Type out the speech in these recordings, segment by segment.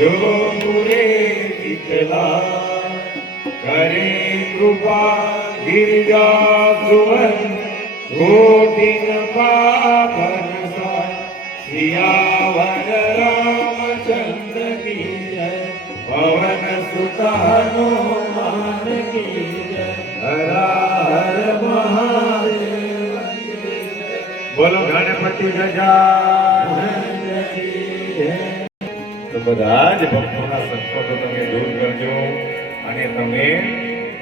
जो पूरे दिखला करे कृपा गिरजा सुवन गोटिन पावन सा सियावर रामचंद्र की जय पवन सुत हनुमान की जय हर हर महादेव बोलो गणपति गजानन की जय। तो બધા જ ભક્તોના સંકટો તમે દૂર કરજો અને તમે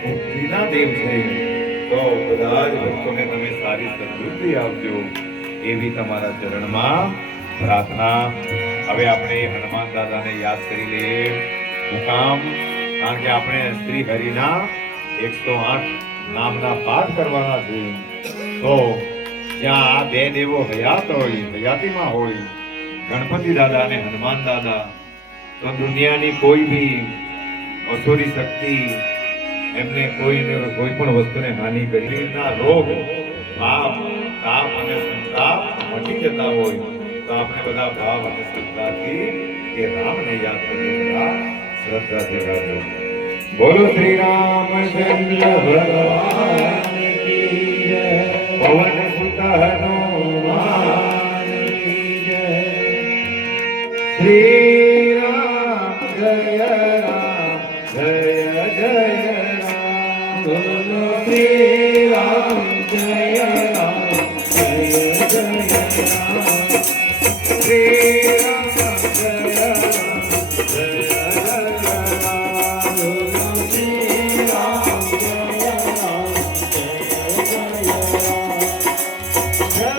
મુક્તિના દેવ છે તો બધા જ ભક્તોને તમે સારી સદબુદ્ધિ આપજો એવી તમારા ચરણમાં પ્રાર્થના। હવે આપણે હનુમાન દાદાને યાદ કરી લઈએ મુકામ, કારણ કે આપણે શ્રી હરિના 108 નામના પાઠ કરવાના છે। તો જ્યાં આ બે દેવો હયાત હોય, હયાતીમાં હોય, ગણપતિ દાદા અને હનુમાન દાદા, તો દુનિયાની કોઈ બી અસુરી શક્તિ એમને કોઈ પણ વસ્તુને હાનિ કરી ના રોગ પાપ તાપ અને સંતાપ મટી જતા હોય તો આપણે બધા ભાવ અને શ્રદ્ધાથી એ રામને યાદ કરીએ, શ્રદ્ધાથી ગાજો બોલો શ્રી રામચંદ્ર ભગવાન કી જય, પવન સુત હનુમાન કી જય। શ્રી રામ જય રામ જય જય રામ, બોલો શ્રી રામ જય રામ જય જય રામ, શ્રી રામ જય રામ જય જય રામ, બોલો શ્રી રામ જય રામ જય જય રામ, જય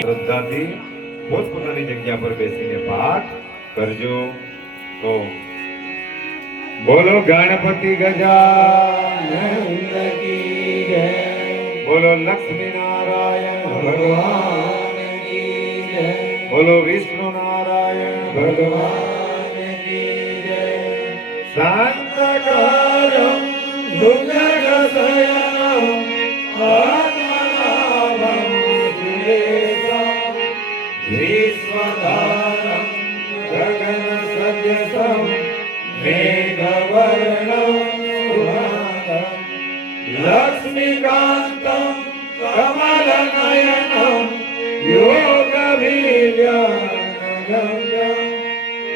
શ્રદ્ધાથી પોતપોતાની જગ્યા પર બેસીને પાઠ કરજો. તો બોલો ગણપતિ ગજાનંદ કી જય, બોલો લક્ષ્મી નારાયણ ભગવાન કી જય, બોલો વિષ્ણુ નારાયણ ભગવાન કી જય. શાંતકારમ ભુજગશયનમ આત્મનાભમ સુરેશમ વિશ્વધારમ ગગન સદસમ મેઘવર્ણમ સુહાગમ લક્ષ્મીકાંતમ કમલનયનમ યોગવીર્યનગમ્યમ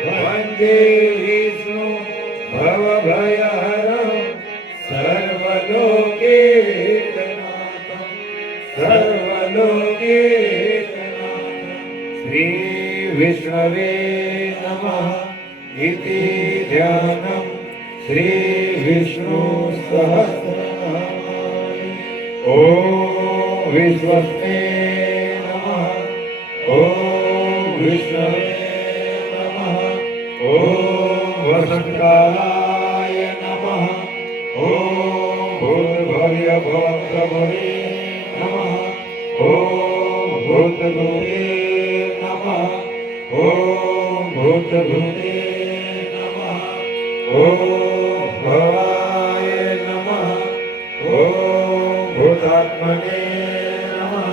વંદે વિષ્ણુ ભવભયહરમ સર્વલોકેશનાથમ સર્વલોકેશનાથમ. શ્રી વિષ્ણવે નમઃ ઇતિ ધ્યાનમ શ્રી વિષ્ણુ સહસ્રનામાનિ. ઓમ વિશ્વસ્મે નમઃ, ઓમ વિષ્ણવે નમઃ, ઓમ વસંતકાલાય નમઃ, ઓમ ભૂતભવ્ય ભવપ્રભવે નમઃ, ઓમ ભૂતભૂતે નમઃ, ઓમ ભૂતભૂતે નમઃ, ઓમ ભવાય નમઃ, ઓમ ભૂતાત્મને નમઃ,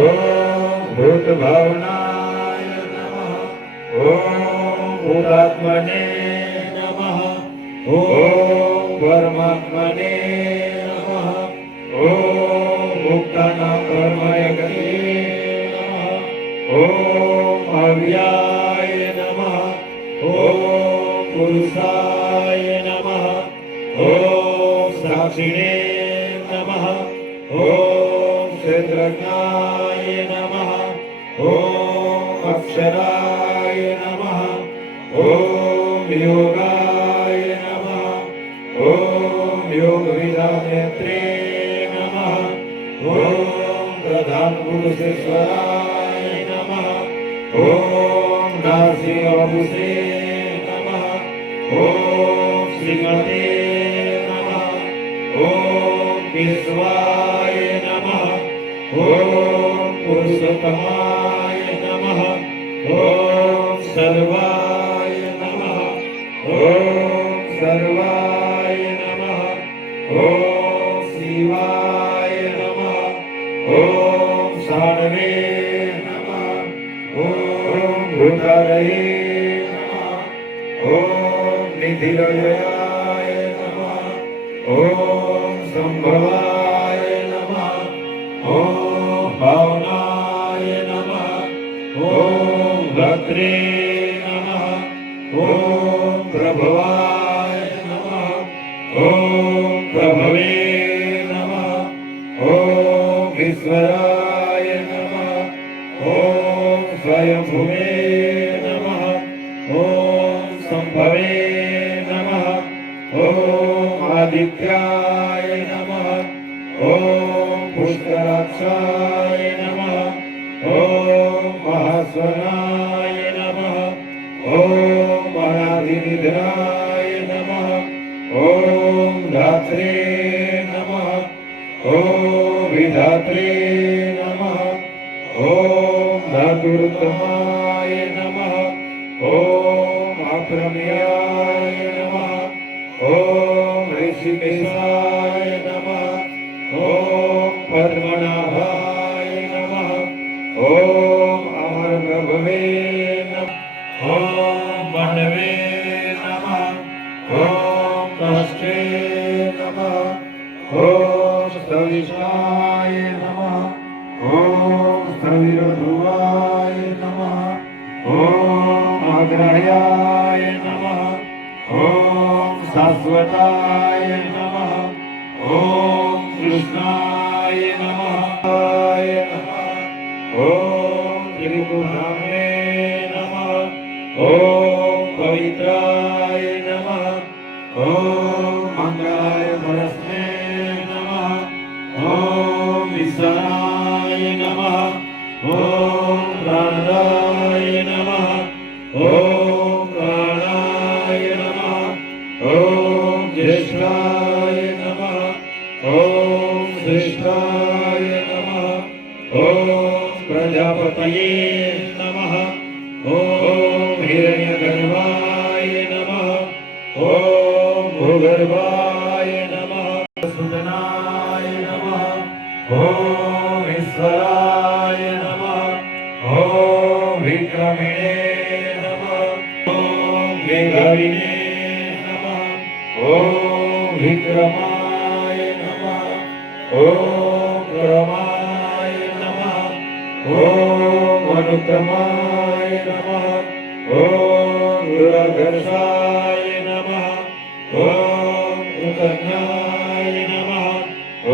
ઓમ ભૂતભાવનાય मुक्तात्मने नमः। ॐ परमात्मने नमः। ॐ मुक्तानां कर्मयोगिने नमः। ॐ अव्ययाय नमः। ॐ पुरुषाय नमः। ॐ साक्षिणे नमः। ॐ क्षेत्रज्ञाय नमः। ॐ अक्षराय नमः। ॐ योगाय नमः। ॐ योगविदानेत्रे नमः। ॐ प्रधानपुरुषेश्वराय नमः। ॐ नासिकाभूषे नमः। ॐ श्रीमते नमः। ॐ विश्वाय नमः। ॐ पुरुषोत्तमाय नमः। ॐ सर्वाय नमः। ॐ सर्वाय नमः। ॐ शिवाय नमः। ॐ सानवे नमः। ॐ भूतारये नमः। ॐ निधिरजयाय नमः। ॐ संभवाय नमः। ॐ भावनाय नमः। ॐ भद्रे नमः। ॐ प्रभवाय नमः। ॐ प्रभवे नमः। ॐ ईश्वराय नमः। ॐ स्वयंभुवे नमः। ॐ संभवे नमः। ॐ आदित्याय नमः। ॐ पुष्कराक्षाय नमः। ॐ महास्वनाय नमः। ॐ अनादिनिधनाय नमः। ॐ धात्रे नमः। ॐ विधात्रे नमः। ॐ धातुरुत्तमाय नमः। ॐ अप्रमेयाय नमः। ॐ ऋषिकेशाय नमः। ॐ पद्मनाभाय नमः। ॐ अमरप्रभवे नमः। ॐ मण्डवे नमः। ॐ काष्ठे नमः। ॐ स्थविष्ठाय नमः। ॐ स्थविरध्रुवाय नमः। ॐ अग्रह्याय नमः। ॐ शाश्वताय नमः। ॐ कृष्णाय नमः। ॐ त्रिपुराणे नमः। ॐ पवित्राय नमः। ॐ मंगलाय परस्मै नमः। ॐ ईशानाय नमः। ॐ प्राणाय नमः। ॐ प्राणाय नमः। ॐ ज्येष्ठाय नमः। ॐ श्रेष्ठाय नमः। ॐ प्रजापतये नमः। ॐ हिरण्यगर्भाय नमः। ॐ भूगर्भाय नमः। सुदनाय नमः। ॐ ईश्वराय नमः। ॐ विक्रमिणे नमः। ॐ मेघविने नमः। ॐ विक्रमाय नमः। ॐ क्रमाय नमः। ॐ अनुक्रमाय नमः। ॐ दुर्घर्षाय नमः। ॐ कृतज्ञाय नमः।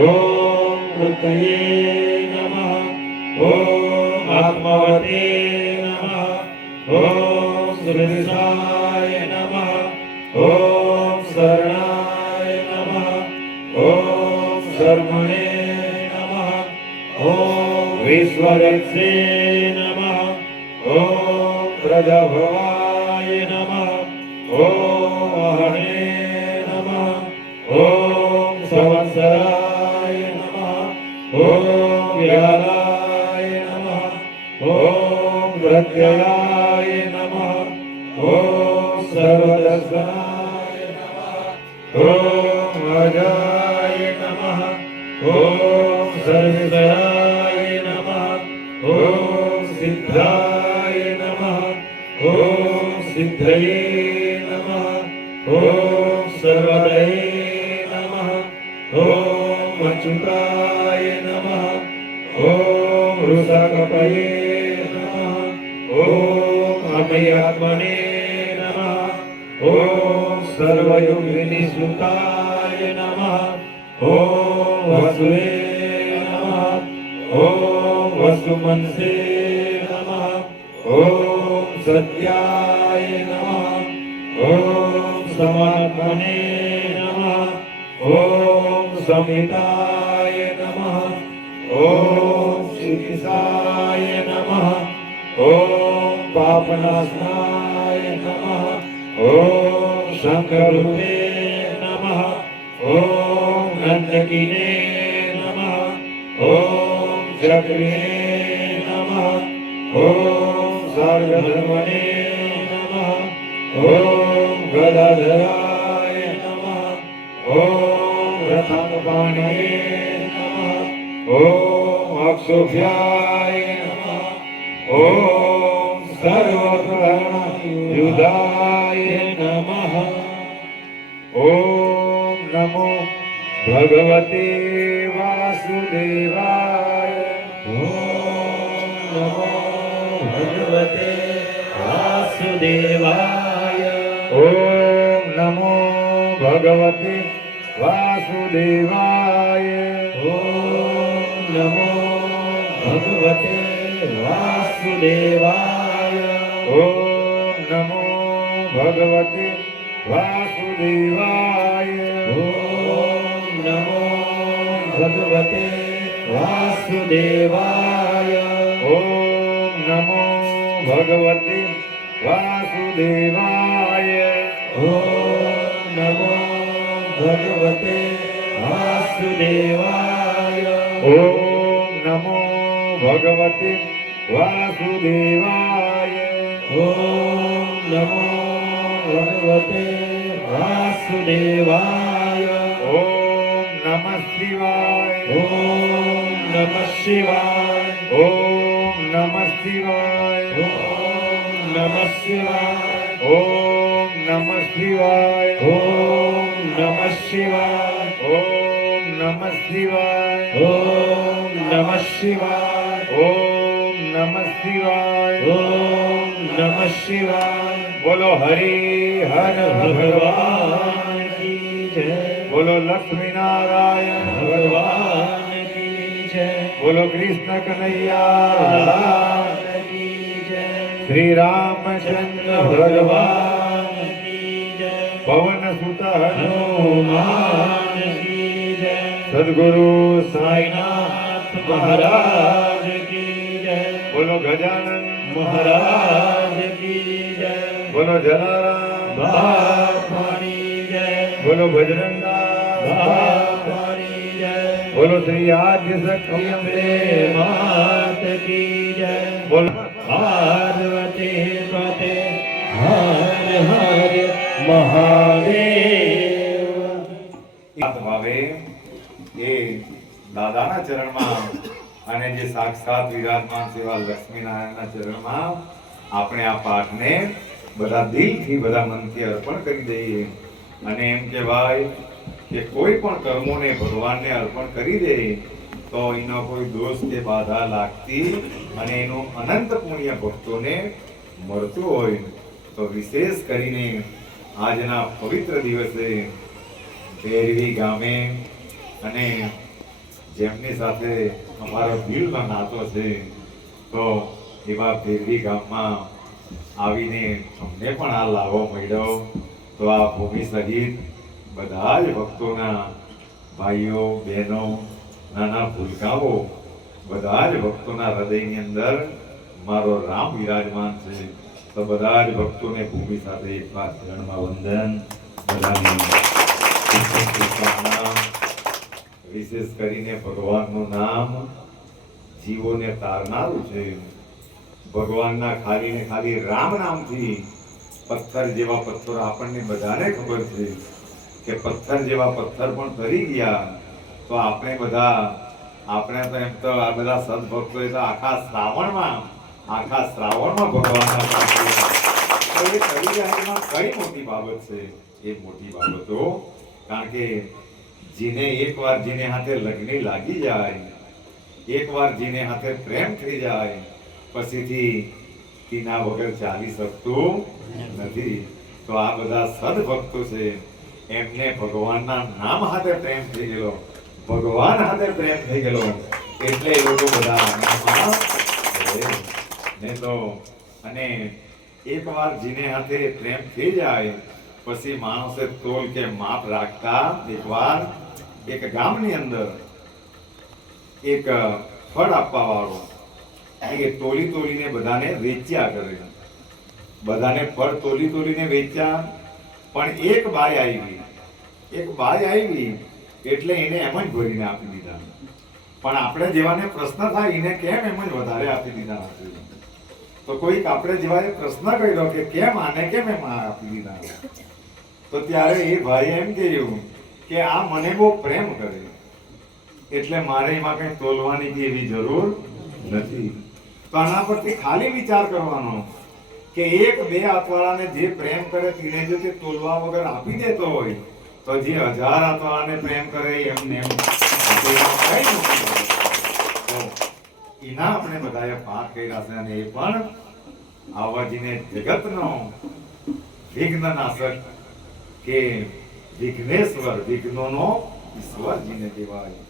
ॐ कृतये नमः। ॐ आत्मवते नमः। ॐ सुरेशाय नमः। ॐ शरणाय नमः। ॐ शर्मणे नमः। ॐ विश्वरक्षे नमः। ॐ प्रजभवाय नमः। ॐ अहणे नमः। ॐ संवत्सराय नमः। ॐ व्यालाय नमः। ॐ प्रत्ययाय नमः। ॐ सर्वदर्शनाय नमः। ॐ अजाय नमः। ॐ सर्वेश्वराय नमः। ॐ सिद्धाय नमः। ॐ સિદ્ધયે નમઃ. ઓમ સર્વદયે નમઃ. ઓમ અચ્યુતાય નમઃ. ઓમ વૃષાકપયે નમઃ. ઓમ અભયાત્મને નમઃ. ઓમ સર્વયોગિનીસુતાય નમઃ. ઓમ વસુએ નમઃ. ઓમ વસુમનસે નમઃ. ઓમ સત્યાય નમઃ. ઓમ સમાત્મને નમઃ. ઓમ સમિતાય નમઃ. ઓમ શિરીષાય નમઃ. ઓમ પાપનાશનાય નમઃ. ઓમ શંકરરૂપે નમઃ. ઓમ નંદકીને નમઃ. ઓમ ચક્રિણે નમઃ. ઓમ સર્ગધર્મને નમઃ. ઓમ ગદાધરાય નમઃ. ઓમ રથાંગપાણિએ નમઃ. ઓમ અક્ષોભ્યાય નમઃ. ઓમ સર્વપ્રાણયુધાય નમઃ. ઓમ નમો ભગવતે વાસુદેવાય. ઓમ નમો ભગવતે વાસુદેવાય. ઓમ નમો ભગવતે વાસુદેવાય. ઓમ નમો ભગવતે વાસુદેવાય. ઓમ નમો ભગવતે વાસુદેવાય. ઓમ નમો ભગવતે વાસુદેવાય. ઓમ નમો ભગવતે વાસુદેવાય. ઓમ નમો ભગવતે વાસુદેવાય. ઓમ નમો ભગવતે વાસુદેવાય. ઓમ નમો ભગવતે વાસુદેવાય. ઓમ નમઃ શિવાય. ઓમ નમઃ શિવાય. ઓમ નમઃ શિવાય. ઓમ નમઃ શિવાય. ઓમ નમઃ શિવાય. ઓમ નમઃ શિવાય. ઓમ નમઃ શિવાય. ઓમ નમઃ શિવાય. ઓમ નમઃ શિવાય. ઓમ નમઃ શિવાય. બોલો હરિ હર ભગવાન કી જય. બોલો લક્ષ્મી નારાયણ ભગવાન કી જય. બોલો કૃષ્ણ કનૈયા લાલ કી જય. શ્રી રામચંદ્ર ભગવાન કી જય. પવન સુત હનુમાન કી જય. સદગુરુ સાઈનાથ મહારાજ કી જય. બોલો ગજાનન મહારાજ કી જય. બોલો જલારામ બાપાની જય. બોલો બજરંગદાસ બાપાની જય. બોલો શ્રી આદ્ય શક્તિ અંબે અંબે માત કી જય. બોલો પાર્વતી પતે હર હર મહાદેવ. ભાવે એ દાદાના ચરણમાં અને જે સાક્ષાત વિરાજમાન સેવા લક્ષ્મીનારાયણના ચરણમાં આપણે આ પાઠને બધા દિલથી બધા મનથી અર્પણ કરી દઈએ અને એમ કહેવાય કે કોઈ પણ કર્મોને ભગવાનને અર્પણ કરી દે તો એનો કોઈ દોષ કે બાધા લાગતી અને એનું અનંત પુણ્ય ભક્તોને મળતું હોય તો વિશેષ કરીને આજના પવિત્ર દિવસે ભેરવી ગામે અને જેમની સાથે અમારો દિલનો નાતો છે તો એવા ભેરવી ગામમાં આવીને અમને પણ આ લાવો મળ્યો તો આ ભૂમિ સહિત બધા જ ભક્તોના ભાઈઓ બહેનો નાના ભૂલકાઓ બધા જ ભક્તોના હૃદયની અંદર મારો રામ વિરાજમાન છે તો બધા જ ભક્તોને ભૂમિ સાથે એકવાર ચરણમાં વંદન બધાને વિશેષ કરીને ભગવાનનું નામ જીવોને તારનારું છે. ભગવાનના ખાલી ને ખાલી રામ નામથી પથ્થર જેવા પથ્થર આપણને બધાને ખબર છે કે પથ્થર જેવા પથ્થર પણ તરી ગયા તો આપણે તો એમ તો આ બધા સદભક્તો તો આખા શ્રાવણમાં ભગવાનના તો એ કલિયુગમાં કઈ મોટી બાબત છે? એ મોટી બાબતો, કારણ કે જેને એકવાર જેને હાથે લગ્ન લાગી જાય, એકવાર જેને હાથે પ્રેમ થઈ જાય, પછીથી તેના વગર ચાલી શકતું નથી. તો આ બધા સદભક્તો છે, એમને ભગવાનના નામ હાથે પ્રેમ થઈ ગયેલો, ભગવાન હાથે પ્રેમ થઈ ગયેલો, એટલે એ લોકો બધા આનંદમાં રહે. ને તો અને એકવાર જેને હાથે પ્રેમ થઈ જાય, પછી માણસે તોલ કે માપ રાખતા. એકવાર એક ગામની અંદર એક ફળ આપવા વાળો એ તોલી તોલીને બધાને વેચ્યા કરે, બધાને ફળ તોલી તોલીને વેચ્યા. પણ એક બાઈ આવી એટલે એને એમ જ ભરીને આપી દીધા. પણ આપણે જેવાને પ્રશ્ન થાય એને કેમ એમ જ વધારે આપી દીધા હશે? તો કોઈક આપણે જેવાએ પ્રશ્ન કર્યો કે કેમ આને કેમ એમ આપી દીધા? તો ત્યારે એ ભાઈ એમ કહ્યું કે આ મને બહુ પ્રેમ કરે, એટલે મારે એમાં કઈ તોલવાની કે એવી જરૂર નથી. તો આના પરથી ખાલી વિચાર કરવાનો કે એક બે હાથવાળાને જે પ્રેમ કરે તેને જો તે તોલવા વગર આપી દેતો હોય, તો જે 1000 હાથવાળાને પ્રેમ કરે એમને એમ કઈ નથી. તો એના આપણે બધાએ પાઠ કર્યા છે, અને એ પણ આવાજીને જગતનો વિઘ્નનાશક કે વિઘ્નેશ્વર, વિઘ્નોનો ઈશ્વર જેને કહેવાય,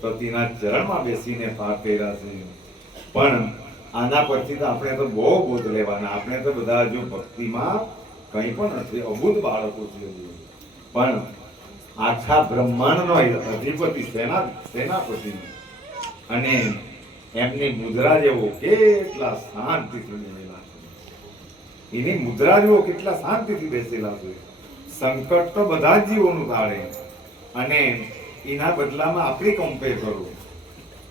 તો તેના ચરણમાં બેસીને પાઠ કર્યા છે. પણ આના પરથી તો આપણે તો બહુ બોધ લેવાના. આપણે તો બધા જો ભક્તિમાં કંઈ પણ નથી, અબુધ બાળકો છે. પણ આખા બ્રહ્માંડનો અધિપતિ, સેનાપતિ, અને એમની મુદ્રા જેવો કેટલા શાંતિથી બેસેલા છે. એની મુદ્રા જેવો કેટલા શાંતિથી બેસેલા છે. સંકટ તો બધા જ જીવોનું તાળે, અને એના બદલામાં આપણે કમ્પેર કરો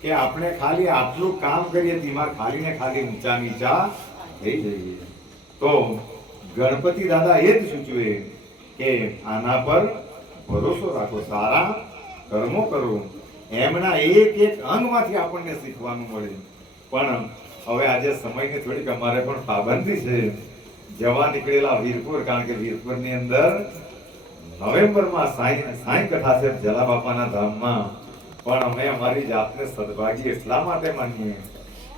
કે આપણે ખાલી આટલું કામ કરીએ તેમાં ખાલી ને ખાલી ઊંચા નીચા થઈ જઈએ. તો ગણપતિ દાદા એ જ સૂચવે કે આના પર ભરોસો રાખો, સારા કર્મો કરો. એમના એક એક અંગમાંથી આપણને શીખવાનું મળે. પણ હવે આજે સમયની થોડીક અમારે પણ પાબંદી છે. જવા નીકળેલા વીરપુર, કારણ કે વીરપુરની અંદર નવેમ્બરમાં સાંઈ કથા છે જલા બાપાના ધામમાં. પણ અમે અમારી જાતને સદભાગી એટલા માટે માનીએ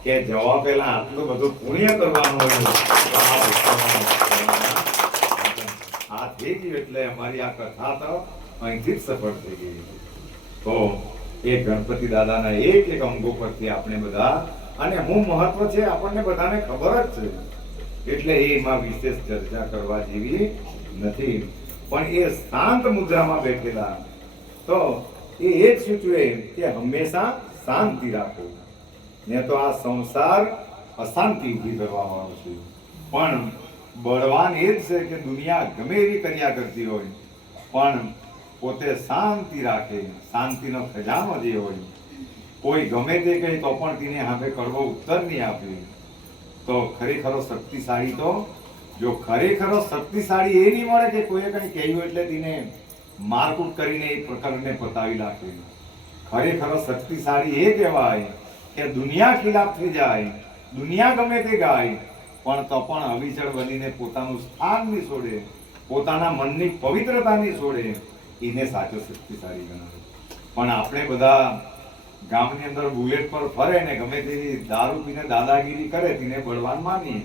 કે જવા પહેલા આટલું બધું પુણ્ય કરવાનું હોય, આ થઈ ગયું એટલે અમારી આ કથા તો અહીંથી જ સફળ થઈ ગઈ. તો એ ગણપતિ દાદાના એક એક અંગો પરથી આપણે બધા, અને હું મહત્વ છે આપણને બધાને ખબર જ છે, એટલે એમાં વિશેષ ચર્ચા કરવા જેવી નથી. પણ એ શાંત મુદ્રામાં બેઠેલા, તો એ જ સૂચવે કે હંમેશા શાંતિ રાખો, ને તો આ સંસાર અશાંતિ ઊભી કરવા વાળો છે. પણ બળવાન એ જ છે કે દુનિયા ગમે એવી કર્યા કરતી હોય, પણ પોતે શાંતિ રાખે. શાંતિનો ખજાનો જે હોય, કોઈ ગમે તે કહે તો પણ તેને સામે કડવો ઉત્તર નહીં આપે. તો ખરેખરો શક્તિશાળી, તો જો ખરેખરો શક્તિશાળી એ નહીં મળે કે કોઈએ કંઈ કહ્યું એટલે તેને મારકૂટ કરીને એ પ્રકરણને પતાવી નાખે. ખરેખરો શક્તિશાળી એ કહેવાય કે દુનિયા ખિલાફ થઈ જાય, દુનિયા ગમે તે ગાય, પણ તો પણ અવિચળ બનીને પોતાનું સ્થાન નહીં છોડે, પોતાના મનની પવિત્રતા નહીં છોડે, એને સાચો શક્તિશાળી ગણાવે. પણ આપણે બધા ગામની અંદર બુલેટ પર ફરે ને ગમે તેવી દારૂ પીને દાદાગીરી કરે તેને બળવાન માની,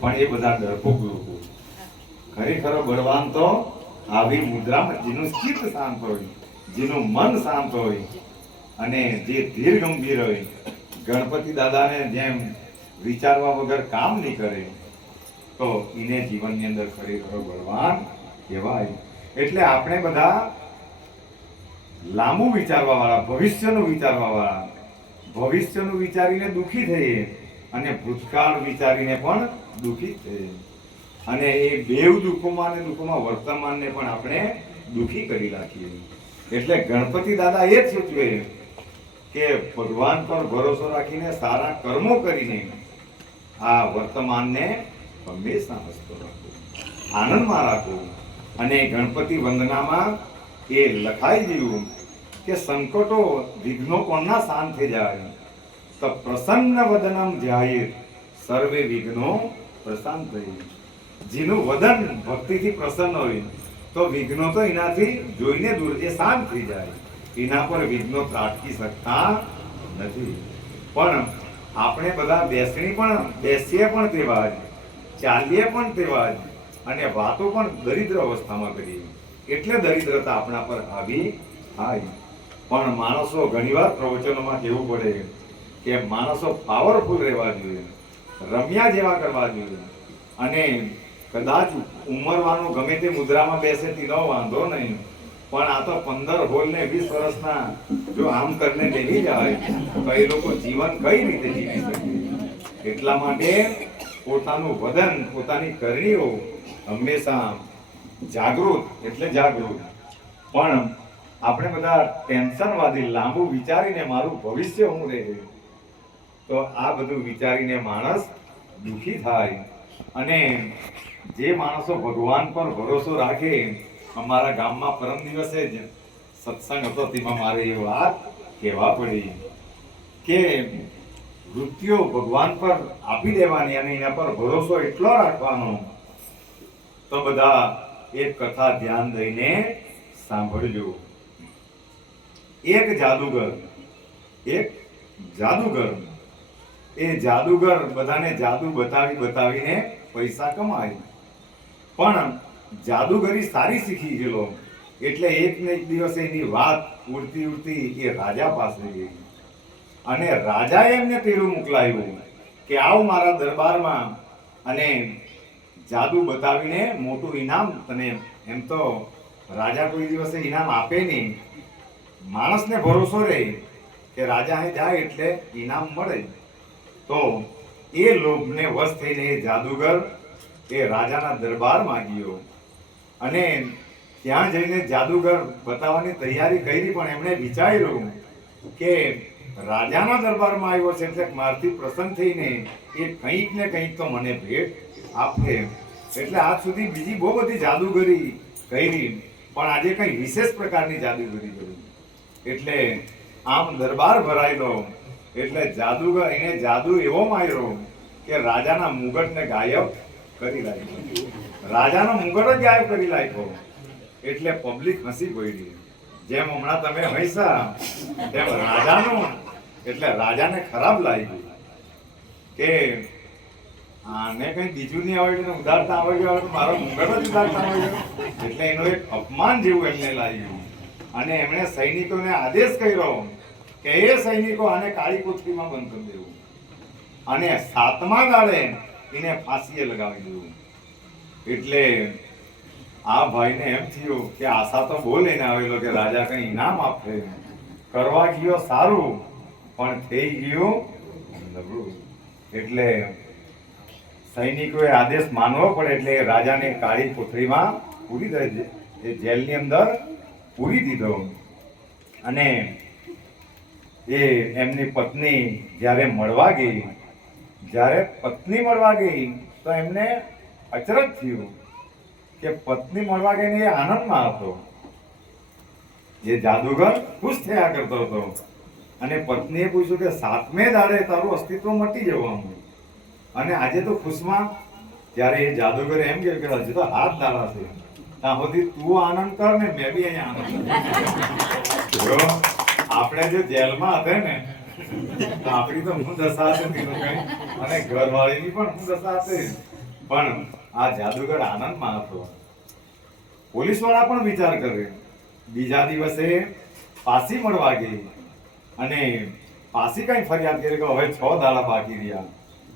પણ એ બધા ડરપોક લોકો. ખરેખર બળવાન તો આવી મુદ્રામાં જેનું ચિત્ત શાંત હોય, જેનું મન શાંત હોય, અને જે ધીર ગંભીર હોય, ગણપતિ દાદાને જેમ વિચારવા વગર કામ નહીં કરે, તો એને જીવનની અંદર ખરેખર બળવાન કહેવાય. એટલે આપણે બધા લાંબુ વિચારવા વાળા, ભવિષ્યનું વિચારવા વાળા, ભવિષ્યનું વિચારીને દુઃખી થઈએ અને ભૂતકાળ વિચારીને પણ દુઃખી થઈએ, અને એ બેવ દુઃખોમાં અને દુઃખોમાં વર્તમાનને પણ આપણે દુઃખી કરી રાખીએ. એટલે ગણપતિ દાદા એ જ સૂચવે કે ભગવાન પર ભરોસો રાખીને સારા કર્મો કરીને આ વર્તમાનને હંમેશા હસતો રાખો, આનંદમાં રાખો. અને ગણપતિ વંદનામાં એ લખાઈ ગયું કે સંકટો વિઘ્નો કોના શાંત થઈ જાય, તો પ્રસન્ન વદનમ જાહેર સર્વે વિઘ્નો પ્રશાંત થઈ. જેનું વદન ભક્તિથી પ્રસન્ન હોય તો વિઘ્નો તો એનાથી જોઈને દૂર એ શાંત થઈ જાય, એના પર વિઘ્નો ત્રાટકી શકતા નથી. પણ આપણે બધા બેસીએ પણ તેવા જ, ચાલીએ પણ તેવા જ, અને વાતો પણ દરિદ્ર અવસ્થામાં કરીએ એટલે દરિદ્રતા આપણા પર આવી થાય. પણ માણસો ઘણીવાર પ્રવચનોમાં કહેવું પડે કે માણસો પાવરફુલ રહેવા જોઈએ, રમ્યા જેવા કરવા જોઈએ, અને કદાચ ઉંમરવાનું ગમે તે મુદ્રામાં બેસે તેનો વાંધો નહીં, પણ આ તો 15 હોલ ને 20 વર્ષના જો આમ કરીને બેસી જાય તો એ લોકો જીવન કઈ રીતે જીવી શકે? એટલા માટે પોતાનું વદન, પોતાની કરણીઓ હંમેશા જાગૃત એટલે જાગૃત. પણ આપણે બધા ટેન્શનવાદી, લાંબુ વિચારીને મારું ભવિષ્ય હું રહે, તો આ બધું વિચારીને માણસ દુઃખી થાય. અને જે માણસો ભગવાન પર ભરોસો રાખે, અમારા ગામમાં પરમ દિવસે જ સત્સંગ હતો, તેમાં મારે એ વાત કહેવા પડી કે વૃત્તિઓ ભગવાન પર આપી દેવાની અને એના પર ભરોસો એટલો રાખવાનો. તો બધા એક કથા ધ્યાન દઈને સાંભળજો. એક જાદુગર એ જાદુગર બધાને જાદુ બતાવીને પૈસા કમાય, પણ જાદુગરી સારી શીખી ગયેલો એટલે એક ને એક દિવસે એની વાત ઉડતી એ રાજા પાસે ગઈ, અને રાજાએ એમને પેલું મોકલાયું કે આવ મારા દરબારમાં અને જાદુ બતાવીને મોટું ઇનામ તને. એમ તો રાજા કોઈ દિવસે ઇનામ આપે નહીં, માણસને ભરોસો રહે કે રાજા અહીં જાય એટલે ઇનામ મળે. તો એ લોભને વશ થઈને એ જાદુગર એ રાજાના દરબારમાં ગયો, અને ત્યાં જઈને જાદુગર બતાવવાની તૈયારી કરી, પણ એમણે વિચાર્યું કે રાજાના દરબારમાં આવ્યો છે એટલે મારથી પ્રસન્ન થઈને એ કંઈક ને કંઈક તો મને ભેટ આપે. એટલે આજ સુધી બીજી બહુ બધી જાદુગરી કરી, પણ આજે કંઈ વિશેષ પ્રકારની જાદુગરી કરી. એટલે આમ દરબાર ભરાયેલો એટલે જાદુગર એને જાદુ એવો માર્યો કે રાજાના મુગટને ગાયબ કરી નાખ્યો. રાજાનો મુગટ જ ગાયબ કરી નાખ્યો. એટલે પબ્લિક હસી પડી. જેમ હમણાં તમે હૈસા તેમ રાજાનું, એટલે રાજાને ખરાબ લાગ્યું કે આને કઈ બીજું નહીં આવડ્યું, ઉધારતા આવડ્યું, મારો મુગટ જ ઉધારતા આવડ્યો. એટલે એનું એક અપમાન જેવું એમને લાગ્યું, અને એમણે સૈનિકોને આદેશ કર્યો કે એ સૈનિકો આને કાળી કોઠરીમાં બંધ કરી દેવું, અને 7મા દાડે એને ફાંસીએ લગાવી દેવું. એટલે આ ભાઈને એમ થયું કે આશા તો બહુ લઈને આવેલો કે રાજા કઈ ઇનામ આપે, કરવા ગયો સારું પણ થઈ ગયું નબળું. એટલે સૈનિકોએ આદેશ માનવો પડે એટલે રાજાને કાળી કોઠરીમાં પૂરી દીધો, જેલની અંદર પૂરી દીધો. અને એ એમની પત્ની જ્યારે મળવા ગઈ તો એમને અચરજ થયું કે પત્ની મળવા ગઈને એ આનંદમાં હતો. જે જાદુગર ખુશ થયા કરતો હતો, અને પત્નીએ પૂછ્યું કે 7મે દાડે તારું અસ્તિત્વ મટી જવાનું, અને આજે તો ખુશમાં. ત્યારે એ જાદુગરે એમ કહ્યું કે હજી તો 7 દાડા છે, ત્યાં સુધી તું આનંદ કર ને મેં બી અહીંયા આનંદ કર. આપણે જો જેલમાં હતા ને તો આપણી તો હું દશા હતી, અને ઘરવાળીની પણ હું દશા હતી, પણ આ જાદુગર આનંદમાં હતો. પોલીસ વાળા પણ વિચાર કરે. બીજા દિવસે પાછી મળવા ગઈ, અને પાછી કઈ ફરિયાદ કરી કે હવે 6 દાડા બાકી રહ્યા,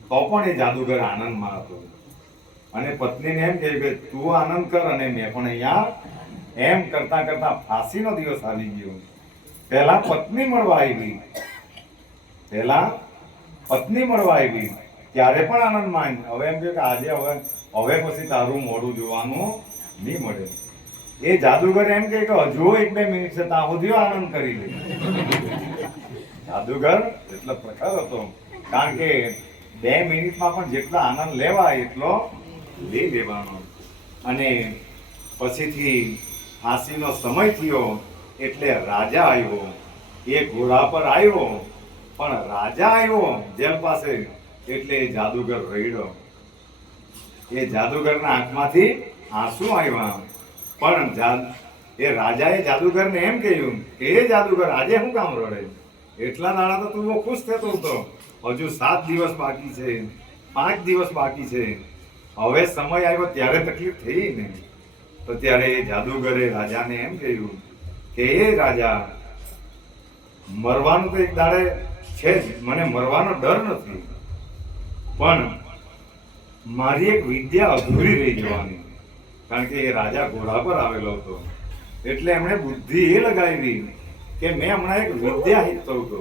તો પણ એ જાદુગર આનંદમાં હતો. અને પત્નીને એમ કહ્યું કે તું આનંદ કર અને મેં પણ અહીંયા. એમ કરતા કરતા ફાંસીનો દિવસ આવી ગયો. પહેલા પત્ની મળવા આવી ત્યારે પણ આનંદમાં. હવે એમ કહ્યું કે આજે હવે પછી તારું મોઢું જોવાનું નહીં મળે. એ જાદુગર એમ કહે કે હજુ 1-2 મિનિટ છે, ત્યાં સુધી આનંદ કરી લે. જાદુગર એટલો પ્રખર હતો, કારણ કે 2 મિનિટમાં પણ જેટલો આનંદ લેવાય એટલો લઈ લેવાનો. અને પછીથી ફાંસીનો સમય થયો એટલે રાજા આવ્યો. એ ઘોડા પર આવ્યો, પણ રાજા આવ્યો જેલ પાસે એટલે જાદુગર રડ્યો. એ જાદુગરના આંખમાંથી આંસુ આવ્યા. પણ એ રાજાએ જાદુગરને એમ કહ્યું કે એ જાદુગર આજે શું કામ રડે? એટલા દાડા તો તું બહુ ખુશ થતો હતો. હજુ 7 દિવસ બાકી છે, 5 દિવસ બાકી છે. હવે સમય આવ્યો ત્યારે તકલીફ થઈ ને. તો ત્યારે એ જાદુગરે રાજાને એમ કહ્યું કે એ રાજા, મરવાનું તો એક દાડે છે જ, મને મરવાનો ડર નથી, પણ મારી એક વિદ્યા અધૂરી રહી જવાની. કારણ કે એ રાજા ઘોડા પર આવેલો હતો, એટલે એમણે બુદ્ધિ એ લગાવી કે મેં હમણાં એક વિદ્યા શીખતો હતો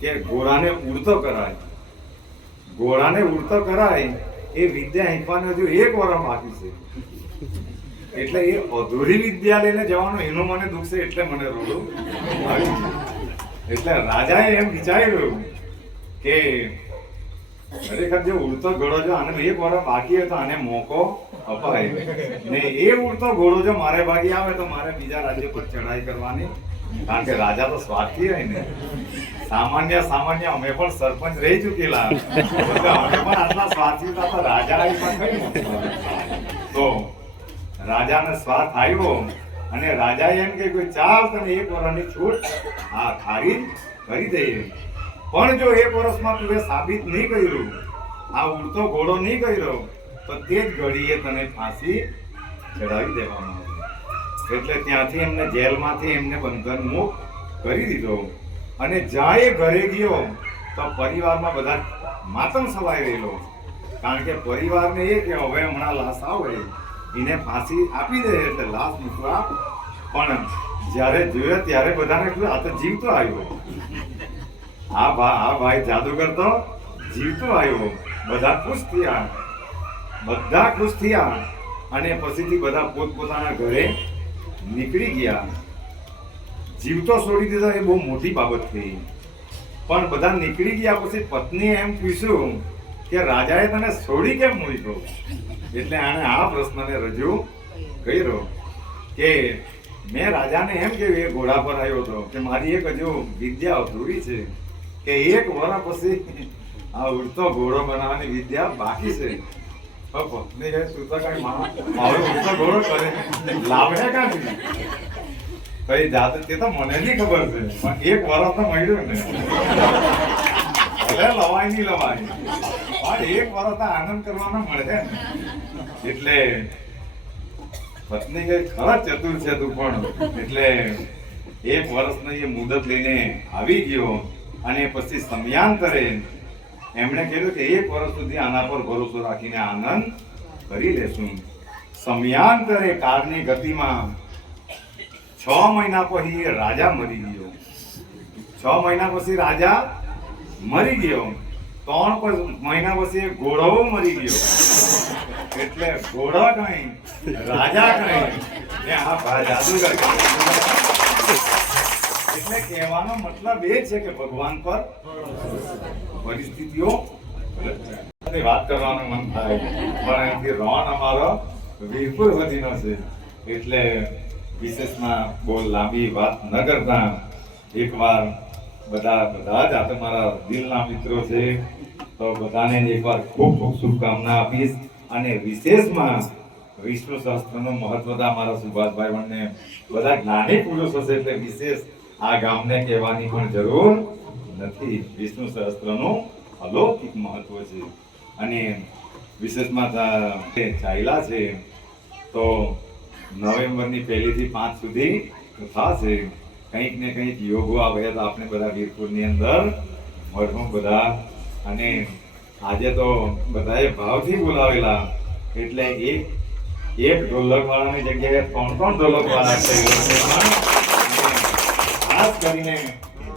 કે ઘોડાને ઉડતો કરાય. ઘોડાને ઉડતો કરાય એ વિદ્યા શીખવાનું હજુ 1 વર્ષ બાકી છે. એટલે એ અધૂરી વિદ્યા લઈને જવાનું એનું મને દુઃખ છે, એટલે મને રોડું આવ્યું. એટલે રાજાએ એમ વિચાર્યું કે ખરેખર જે ઉડતો ઘોડો જો આને 1 વર્ષ બાકી હોય તો આને મોકો અપાય ને. એ ઉડતો ઘોડો જો મારે ભાગી આવે તો મારે બીજા રાજ્ય પર ચડાઈ કરવાની. કારણ કે રાજા તો સ્વાર્થી હોય ને. સામાન્ય અમે પણ સરપંચ રહી ચૂકેલા, અમે પણ આટલા સ્વાર્થી હતા તો રાજા તો રાજાને સ્વાર્થ આવ્યો અને રાજાએ એમ કે ચાલ તને 1 વર્ષની છૂટ આ ખારીજ કરી દઈએ, પણ જો 1 વર્ષમાં તું સાબિત નહીં કર્યું, આ ઉડતો ઘોડો નહીં કર્યો, તો તે જ ઘડીએ તને ફાંસી ચડાવી દેવામાં આવે. એટલે ત્યાંથી એમને જેલમાંથી એમને બંધન મુક્ત કરી દીધો. અને જ્યાં એ ઘરે ગયો તો પરિવારમાં બધા માતમ સવાઈ રહેલો. કારણ કે પરિવારને એ કે હવે હમણાં લાશ આવે એને ફાંસી આપી દે એટલે લાશ મૂકવા. પણ જ્યારે જોયો ત્યારે બધાને કહ્યું આ તો જીવતો આવ્યો, આ ભાઈ જાદુગર તો જીવતો આવ્યો. બધા ખુશ થયા અને પછીથી બધા પોતપોતાના ઘરે નીકળી ગયા. જીવતો છોડી દીધો એ બહુ મોટી બાબત થઈ. પણ બધા નીકળી ગયા પછી પત્નીએ એમ પૂછ્યું કે રાજાએ તને છોડી કેમ મૂક્યો? એટલે આણે આ પ્રશ્નને રજૂ કર્યો કે મેં રાજાને એમ કહ્યું, એ ઘોડા પર આવ્યો હતો કે મારી એક હજુ વિદ્યા અધૂરી છે, કે 1 વર્ષ પછી આ ઉડતો ઘોડો બનાવવાની વિદ્યા બાકી છે. પત્ની કહે તું તો કઈ મારો ઉડતો ઘોડો કરે લાવે કાંથી? કઈ જાત તે તો મને નહીં ખબર છે, પણ 1 વર્ષ તો મળ્યું ને. ભલે લવાય નહીં લવાય, પણ 1 વર્ષ તો આનંદ કરવાનો મળે ને. એટલે પત્ની કઈ ખરા ચતુર છે તું પણ. એટલે 1 વર્ષની એ મુદત લઈને આવી ગયો અને પછી સમયાંતરે એમણે કહ્યું કે 1 વર્ષ સુધી આના પર ભરોસો રાખીને આનંદ કરી લેશું. સમયાંતરે કાળની ગતિમાં 6 મહિના પછી રાજા મરી ગયો. 6 મહિના પછી રાજા મરી ગયો. 3 મહિના પછી ઘોડો મરી ગયો. એટલે ઘોડો કઈ રાજા કઈ આ જાદુગર. એટલે કહેવાનો મતલબ એ છે કે ભગવાન પર પરિસ્થિતિઓ વાત કરવાનું મન થાય, પણ એનાથી રોન અમારો વીરપુર વધીનો છે. એટલે વિશેષમાં બહુ લાંબી વાત ન કરતા એકવાર બધા જ આ તમારા દિલના મિત્રો છે તો બધાને એકવાર ખૂબ ખૂબ શુભકામના આપીશ. અને વિશેષમાં વિષ્ણુ સહસ્ત્રનું મહત્વ અમારા સુભાષભાઈ વણને બધા જ્ઞાની પુરુષો છે, એટલે વિશેષ આ ગામને કહેવાની પણ જરૂર નથી. વિષ્ણુ સહસ્ત્રનું અલૌકિક મહત્વ છે. અને વિશેષમાં ચાલ્યા છે તો નવેમ્બરની 1 થી 5 સુધી થશે. કંઈક ને કંઈક યોગો આવે તો આપણે બધા વીરપુરની અંદર મળશું બધા. અને આજે તો બધાએ ભાવથી બોલાવેલા, એટલે એક ઢોલક વાળાની જગ્યાએ 3 ઢોલક વાળા છે. ખાસ કરીને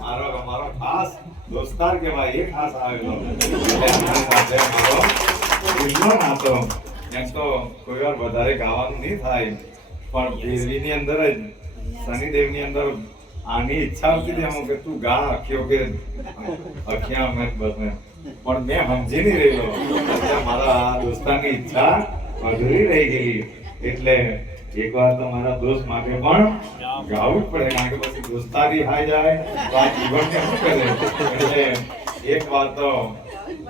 મારો ખાસ દોસ્તાર કહેવાય એ ખાસ આવેલો, એટલે અમારી સાથે મારો દિલનો નાતો. એમ તો કોઈ વાર વધારે ગાવાનું નહીં થાય, પણ દેવીની અંદર જ શનિદેવની અંદર આની ઈચ્છા હતી કે તું ગા અખ્યો કે અખ્યા મેં બસ પણ મેં સમજી નહીં રહ્યો. મારા દોસ્તારની ઈચ્છા અધૂરી રહી ગઈ. એટલે એકવાર તો મારા દોસ્ત માટે પણ ગાવું જ પડે, કારણ કે પછી દોસ્તારી હાઈ જાય તો આ જીવનને શું કરે. એટલે એક વાર તો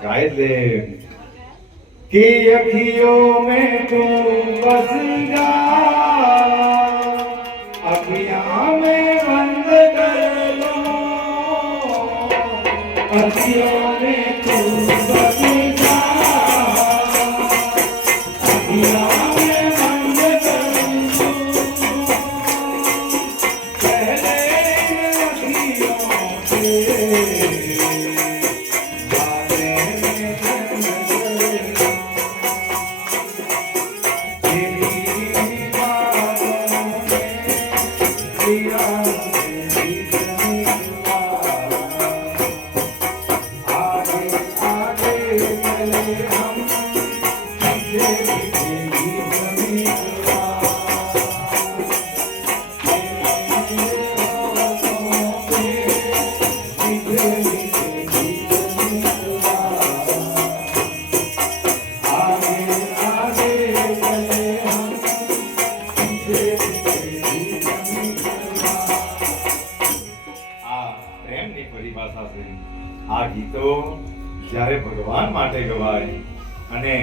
ગાય લે कि अखियों में तू बस जा, अखियां में बंद कर लो, अखियों में तू बस जा, अखियां में बंद कर लो, पहले इन अखियों से પ્રેમની પરિભાષા છે. આ ગીતો જ્યારે ભગવાન માટે ગવાય અને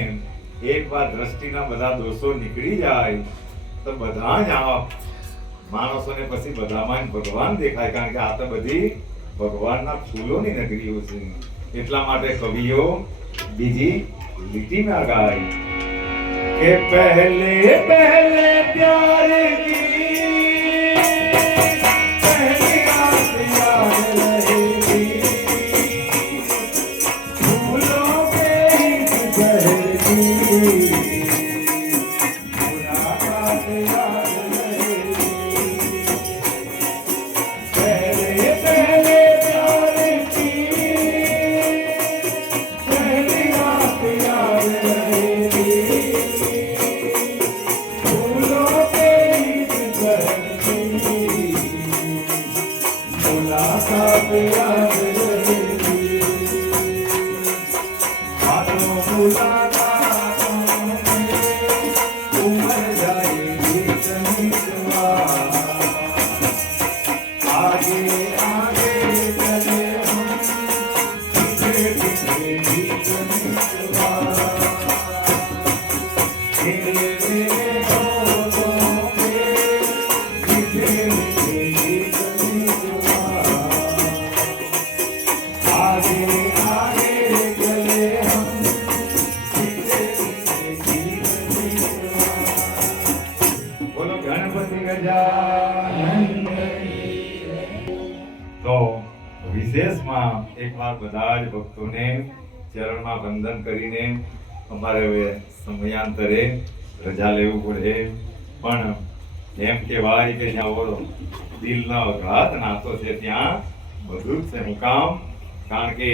એકવાર દ્રષ્ટિના બધા દોષો નીકળી જાય તો બધા જ આ માણસોને પછી બધામાં ભગવાન દેખાય, કારણ કે આ તો બધી ભગવાનના ફૂલોની નગરીઓ છે. એટલા માટે કવિઓ બીજી લીટીમાં ગાય કે પહેલે પહેલે પ્યાર કી પહેલી રાત યાદ रहेगी, फूलों पे बहती मुलाकात याद रहेगी, पहले पहले प्यार की पहली रात याद रहेगी, फूलों पे बहती मुलाकात याद रहेगी, बातों मुलाकातों में उमड़ जाएगी तनिकवा, आगे आगे चले हम पीछे पीछे भी तनिकवा, मेरे मेरे होठों पे मीठे मीठे भी तनिकवा, आगे आगे चले हम पीछे पीछे भी तनिकवा। बोलो गणपति गजानन તો વિશેષમાં એકવાર બધા જ ભક્તોને ચરણમાં વંદન કરીને અમારે હવે સમયાંતરે રજા લેવું પડે, પણ એમ કહેવાય કે જ્યાં દિલનો અઘાત નાતો છે ત્યાં બધું જ છે. હું કામ કારણ કે